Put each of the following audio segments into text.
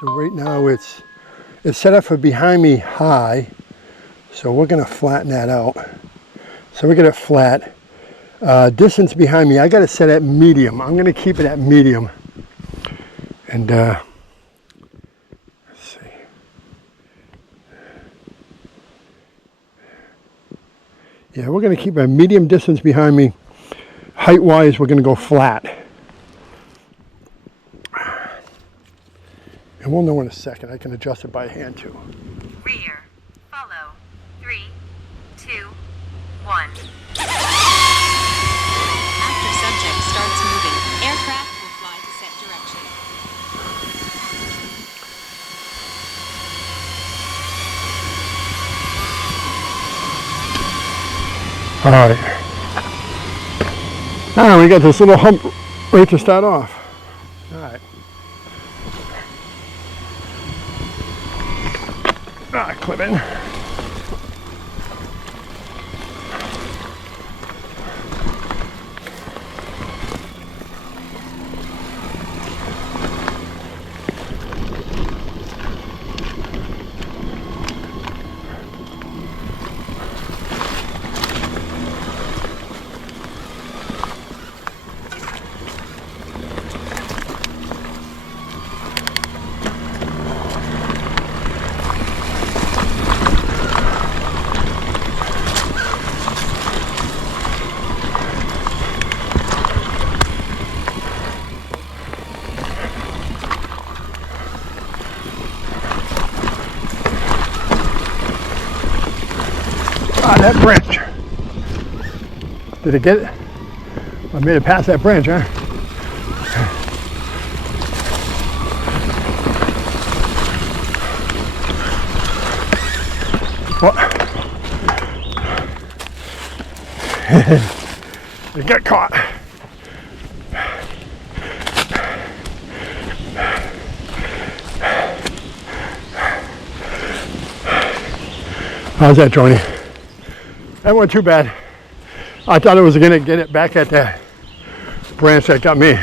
So right now it's set up for behind me high. So we're going to flatten that out. So we're going to flat. Distance behind me, I got it set at medium. I'm going to keep it at medium. And let's see. Yeah, we're going to keep a medium distance behind me. Height-wise, we're going to go flat. And we'll know in a second. I can adjust it by hand too. Rear, follow, 3, 2, 1. After subject starts moving, aircraft will fly to set direction. All right. Now we got this little hump right to start off. All right. Clip in. That branch. Did it get it? I made it past that branch, huh? What? It got caught. How's that, Dronie? That wasn't too bad. I thought I was going to get it back at that branch that got me.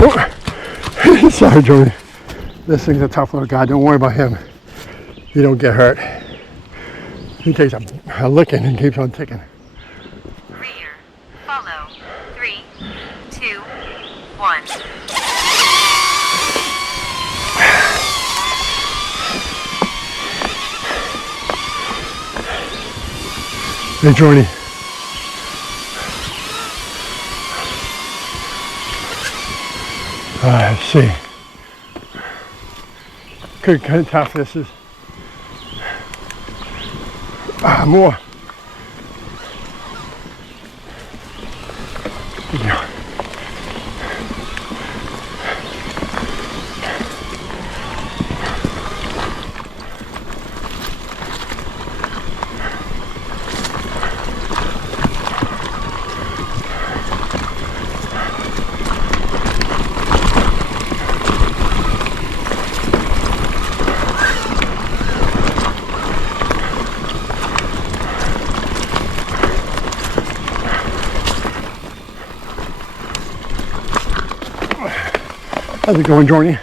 Oh. Sorry, Dronie. This thing's a tough little guy. Don't worry about him. You don't get hurt. He takes a licking and keeps on ticking. Rear, follow, 3, 2, 1. Hey, Dronie. Let's see. Good, kind of tough this is. More. Good job. How's it going, Dronie?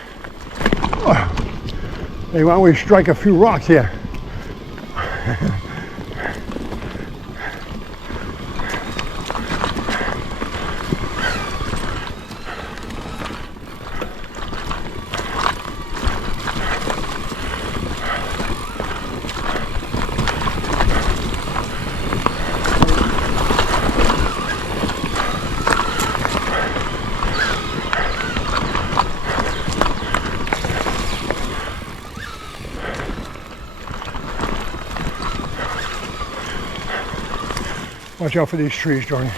Hey, why don't we strike a few rocks here? Watch out for these trees, Dronie.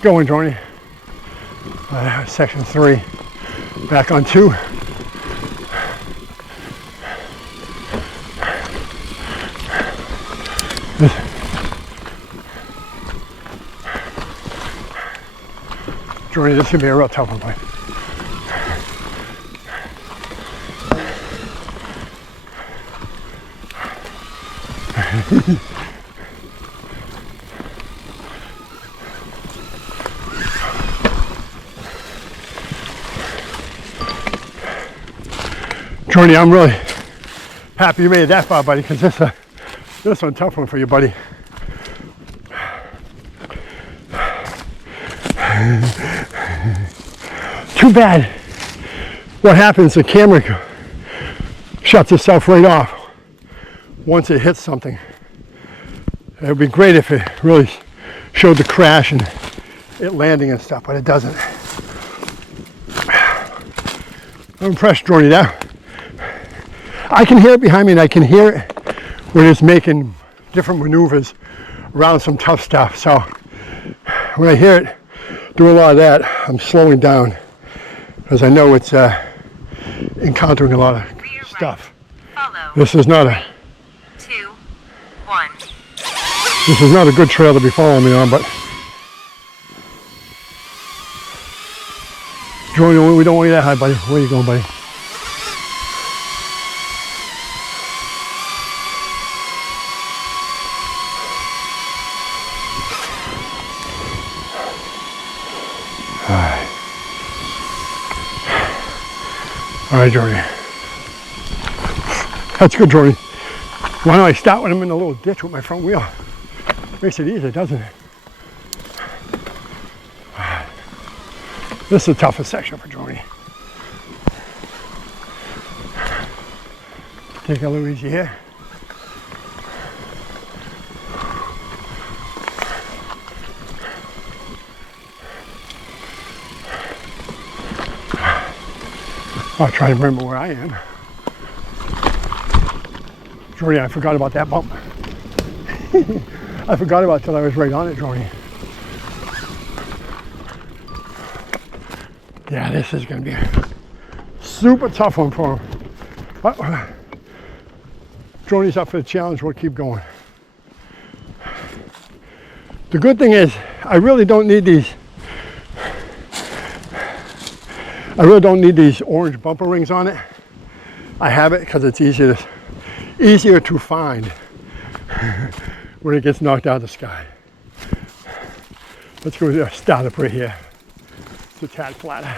Going, Dronie. Section 3. Back on 2. Dronie, this is going to be a real tough one, boy. Dronie, I'm really happy you made it that far, buddy, because this one's a tough one for you, buddy. Too bad. What happens, the camera shuts itself right off once it hits something. It would be great if it really showed the crash and it landing and stuff, but it doesn't. I'm impressed, Dronie. That I can hear it behind me, and I can hear it when it's making different maneuvers around some tough stuff. So when I hear it doing a lot of that, I'm slowing down because I know it's encountering a lot of Rear stuff. right. Follow. This is not a 2, 1. this is not a good trail to be following me on, but Dronie, we don't want you that high, buddy. Where are you going, buddy? All right, Dronie. That's good, Dronie. Why don't I start when I'm in the little ditch with my front wheel? Makes it easier, doesn't it? This is the toughest section for Dronie. Take it a little easy here. I'll try to remember where I am. Dronie, I forgot about that bump. I forgot about it till I was right on it, Dronie. Yeah, this is going to be a super tough one for him. But Dronie's up for the challenge. We'll keep going. The good thing is, I really don't need these. I really don't need these orange bumper rings on it. I have it because it's easier to find when it gets knocked out of the sky. Let's go start up right here. It's a tad flatter.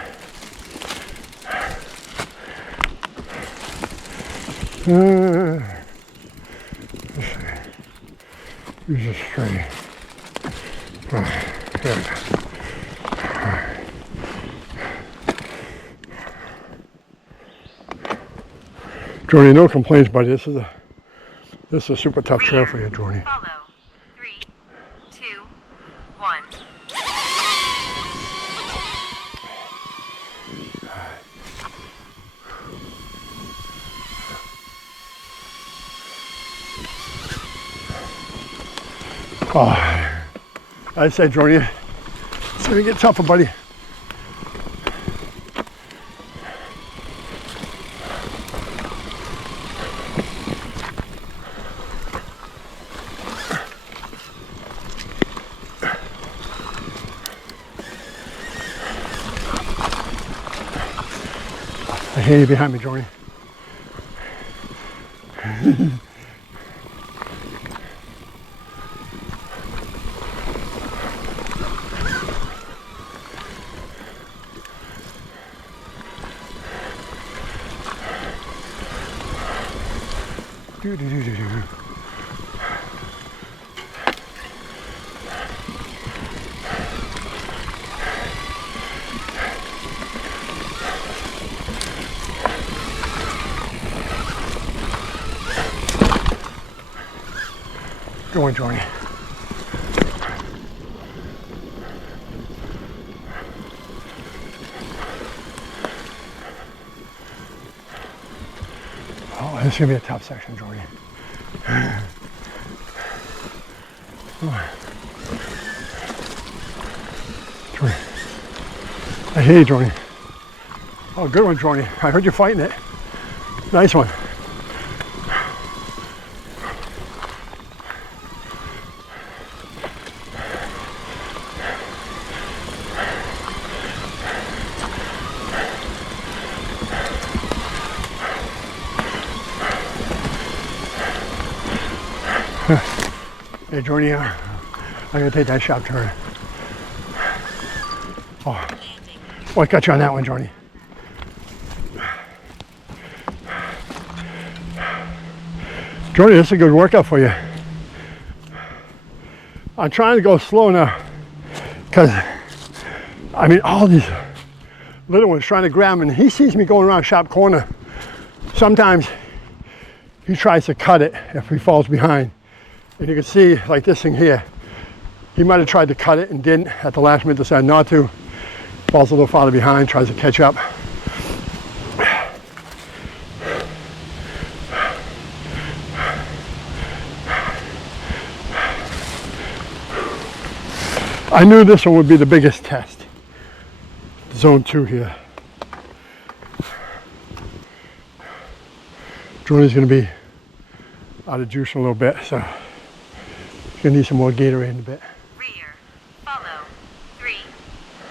Use a string. There we go. Dronie, no complaints, buddy. This is a super tough trail for you, Dronie. Follow. 3, 2, 1. Oh, I say, Dronie, it's gonna get tougher, buddy. I hear you behind me, Dronie. Do, do, do, do, do. Go on, Dronie. Oh, this is gonna be a tough section, Dronie. Dronie. I hear you, Dronie. Oh, good one, Dronie. I heard you fighting it. Nice one. Okay, Dronie, I'm gonna take that sharp turn. Oh, I got you on that one, Dronie. Dronie, this is a good workout for you. I'm trying to go slow now because, I mean, all these little ones trying to grab him, and he sees me going around sharp corner. Sometimes he tries to cut it if he falls behind. And you can see, like this thing here, he might have tried to cut it and didn't. At the last minute decided not to. Falls a little farther behind, tries to catch up. I knew this one would be the biggest test. Zone 2 here. Dronie's going to be out of juice in a little bit, so he's going to need some more Gatorade in a bit. Rear. Follow. 3,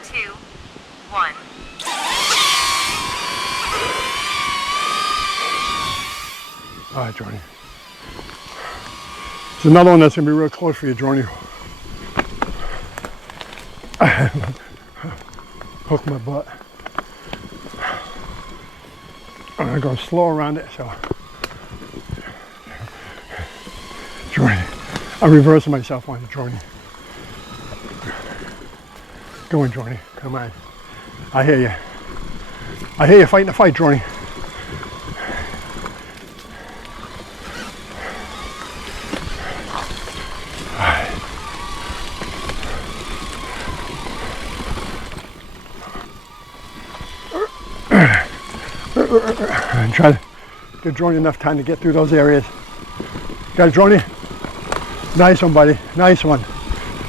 2, 1. All right, Dronie. There's another one that's going to be real close for you, Dronie. Hook my butt. I'm going to go slow around it, so. Dronie. I'm reversing myself on you, Dronie. Go in, Dronie. Come on. I hear you. I hear you fighting the fight, Dronie. And try to give Dronie enough time to get through those areas. Got it, Dronie? Nice one, buddy. Nice one.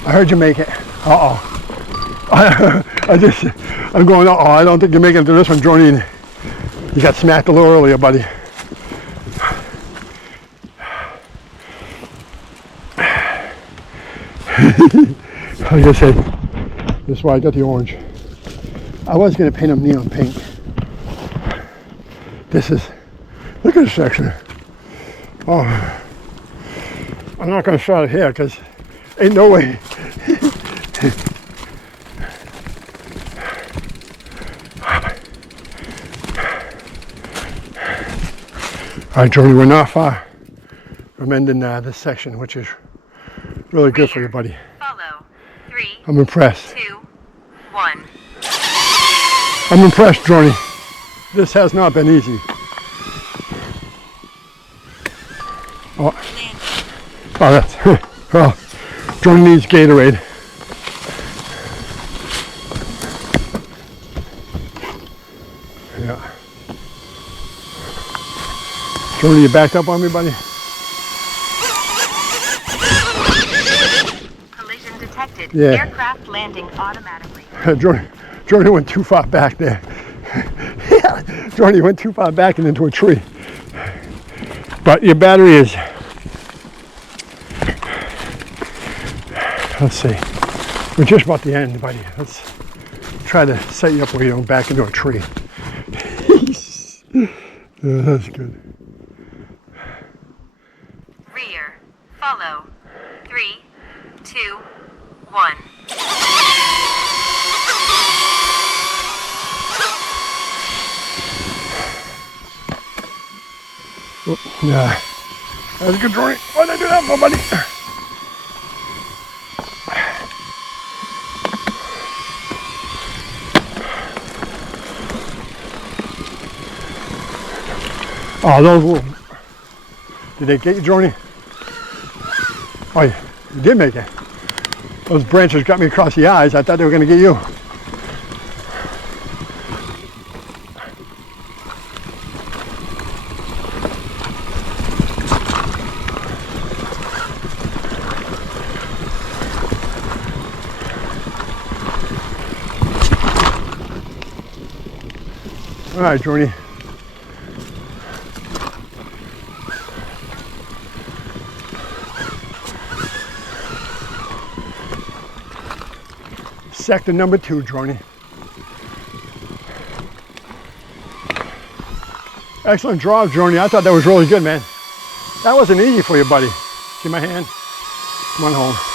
I heard you make it. Uh-oh. I'm going, uh-oh, I don't think you're making it through this one, Dronie. You got smacked a little earlier, buddy. Like I said, this is why I got the orange. I was going to paint them neon pink. This is, look at this section. Oh, I'm not going to start it here because ain't no way. All right, Dronie, we're not far from ending this section, which is really good for you, buddy. Follow. 3, I'm impressed. 2, 1. I'm impressed, Dronie. This has not been easy. Oh, that's, well, Dronie needs Gatorade. Yeah. Dronie, you backed up on me, buddy? Collision detected. Yeah. Aircraft landing automatically. Dronie went too far back there. Yeah, Dronie went too far back and into a tree. But your battery is, let's see, we're just about the end, buddy. Let's try to set you up where you don't back into a tree. Yeah, that's good. Rear. Follow. 3, 2, 1. Oh, yeah, that's a good Dronie. Why did I do that for, buddy? Oh, those little, did they get you, Dronie? Oh, you did make it. Those branches got me across the eyes. I thought they were going to get you. All right, Dronie. Sector number 2, Dronie. Excellent job, Dronie. I thought that was really good, man. That wasn't easy for you, buddy. See my hand? Come on home.